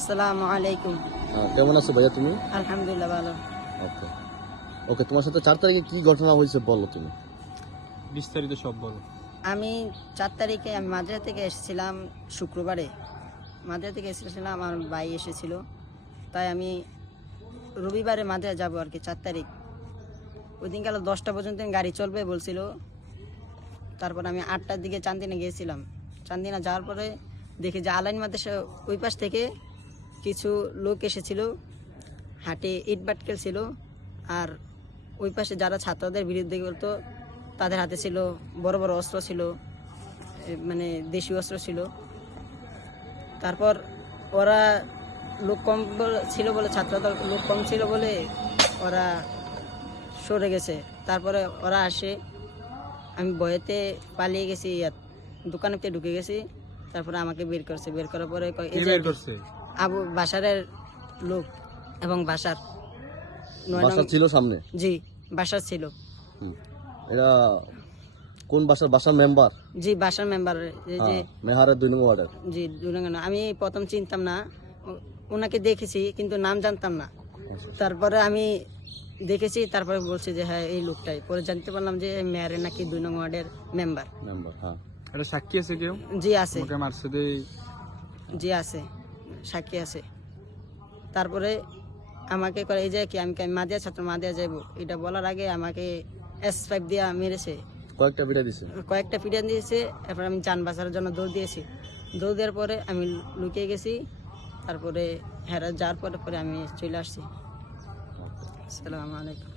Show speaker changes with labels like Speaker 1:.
Speaker 1: আসসালামু আলাইকুম।
Speaker 2: কেমন আছো ভাইয়া তুমি?
Speaker 1: আলহামদুলিল্লাহ ভালো।
Speaker 2: ওকে ওকে, তোমার সাথে 4 তারিখে কি ঘটনা হয়েছে বলো তুমি।
Speaker 3: বিস্তারিত সব বলো।
Speaker 1: আমি 4 তারিখে আমি মাদ্রাসা থেকে এসেছিলাম শুক্রবারে। মাদ্রাসা থেকে এসেছিলাম, আমার ভাই এসেছিল, তাই আমি রবিবারে মাদ্রাসা যাবো আর কি 4 তারিখ। ওই দিন গেল 10টা পর্যন্ত গাড়ি চলবে বলছিল। তারপর আমি 8টার দিকে চান্দিনা গিয়েছিলাম। চান্দিনা যাওয়ার পরে দেখি যে আলাইন মাদ্রাসা ওই পাশ থেকে কিছু লোক এসেছিল, হাটে ইট বাটকেল ছিল, আর ওই পাশে যারা ছাত্রদের বিরুদ্ধে বলতো তাদের হাতে ছিল বড় বড় অস্ত্র ছিল, মানে দেশীয় অস্ত্র ছিল। তারপর ওরা লোক কম ছিল বলে, ছাত্রদল লোক কম ছিল বলে ওরা সরে গেছে। তারপরে ওরা আসে, আমি ভয়েতে পালিয়ে গেছি, দোকানেতে ঢুকে গেছি। তারপরে আমাকে বের করছে, বের করার পরে এই যে আবু বাসারের লোক এবং বাসার 9
Speaker 2: বাসা ছিল সামনে?
Speaker 1: জি, বাসার ছিল।
Speaker 2: এরা কোন বাসার মেম্বার?
Speaker 1: জি, বাসার মেম্বার, এই যে
Speaker 2: মেহারের 2 নং ওয়ার্ডের।
Speaker 1: জি, দুরাঙ্গানা। আমি প্রথম চিনতাম না, ওনাকে দেখেছি কিন্তু নাম জানতাম না। তারপরে আমি দেখেছি, তারপরে বলছি যে হ্যাঁ এই লোকটাই। পরে জানতে পারলাম যে মেয়ারের নাকি 2 নং ওয়ার্ডের মেম্বার।
Speaker 2: হ্যাঁ,
Speaker 3: এটা সাক্ষী আছে কেউ?
Speaker 1: জি আছে,
Speaker 3: তোমাকে মারছে দেই?
Speaker 1: জি আছে, সাক্ষী আছে। তারপরে আমাকে করে এই যে কি আমি মাদিয়া ছাত্র, মাদিয়া যাইব, এটা বলার আগে আমাকে S5 দিয়া মেরেছে,
Speaker 2: কয়েকটা বিড়া দিছে।
Speaker 1: কয়েকটা পিটান দিয়েছে। এরপর আমি যান বাঁচার জন্য দৌড় দিয়েছি। দৌড় দেওয়ার পরে আমি লুকিয়ে গেছি। তারপরে হেরা যাওয়ার পরে আমি চলে আসছি। আসসালামু আলাইকুম।